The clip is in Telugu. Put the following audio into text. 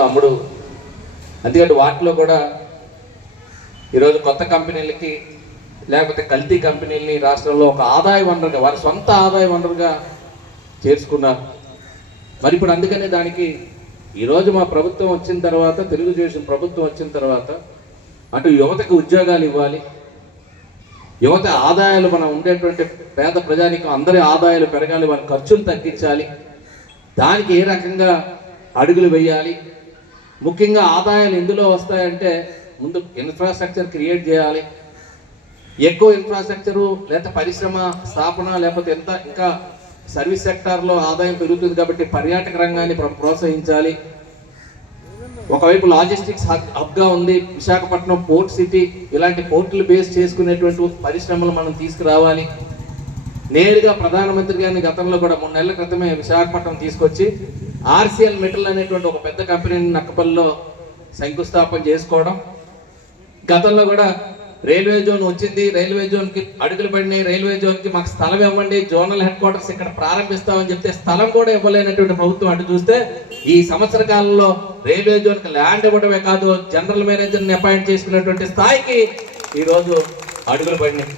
రాష్ట్రంలో అమ్ముడు. అందుకని వాటిలో కూడా ఈరోజు కొత్త కంపెనీలకి లేకపోతే కల్తీ కంపెనీలని రాష్ట్రంలో ఒక ఆదాయ వనరుగా, వారి సొంత ఆదాయ వనరుగా చేర్చుకున్నారు. మరి ఇప్పుడు అందుకనే దానికి ఈరోజు మా ప్రభుత్వం వచ్చిన తర్వాత, తెలుగుదేశం ప్రభుత్వం వచ్చిన తర్వాత అటు యువతకు ఉద్యోగాలు ఇవ్వాలి, యువత ఆదాయాలు, మనం ఉండేటువంటి పేద ప్రజానికం అందరి ఆదాయాలు పెరగాలి, వాళ్ళ ఖర్చులు తగ్గించాలి, దానికి ఏ రకంగా అడుగులు వేయాలి. ముఖ్యంగా ఆదాయాలు ఎందులో వస్తాయంటే ముందు ఇన్ఫ్రాస్ట్రక్చర్ క్రియేట్ చేయాలి. ఎక్కువ ఇన్ఫ్రాస్ట్రక్చరు లేకపోతే పరిశ్రమ స్థాపన లేకపోతే ఇంకా సర్వీస్ సెక్టార్లో ఆదాయం పెరుగుతుంది కాబట్టి పర్యాటక రంగాన్ని ప్రోత్సహించాలి. ఒకవైపు లాజిస్టిక్స్ హబ్గా ఉంది విశాఖపట్నం పోర్ట్ సిటీ, ఇలాంటి పోర్టులు బేస్ చేసుకునేటువంటి పరిశ్రమలు మనం తీసుకురావాలి. నేరుగా ప్రధానమంత్రి గారిని గతంలో కూడా 3 నెలల క్రితమే విశాఖపట్నం తీసుకొచ్చి ఆర్సిఎల్ మెటల్ అనేటువంటి ఒక పెద్ద కంపెనీని నక్కపల్లిలో శంకుస్థాపన చేసుకోవడం. గతంలో కూడా రైల్వే జోన్ వచ్చింది, రైల్వే జోన్కి అడుగులు పడినాయి, రైల్వే జోన్కి మాకు స్థలం ఇవ్వండి, జోనల్ హెడ్ క్వార్టర్స్ ఇక్కడ ప్రారంభిస్తామని చెప్తే స్థలం కూడా ఇవ్వలేనటువంటి ప్రభుత్వం అటు చూస్తే ఈ సంవత్సర కాలంలో రైల్వే జోన్కి ల్యాండ్ ఇవ్వడమే కాదు, జనరల్ మేనేజర్ని అపాయింట్ చేసుకునేటువంటి స్థాయికి ఈరోజు అడుగులు పడినాయి.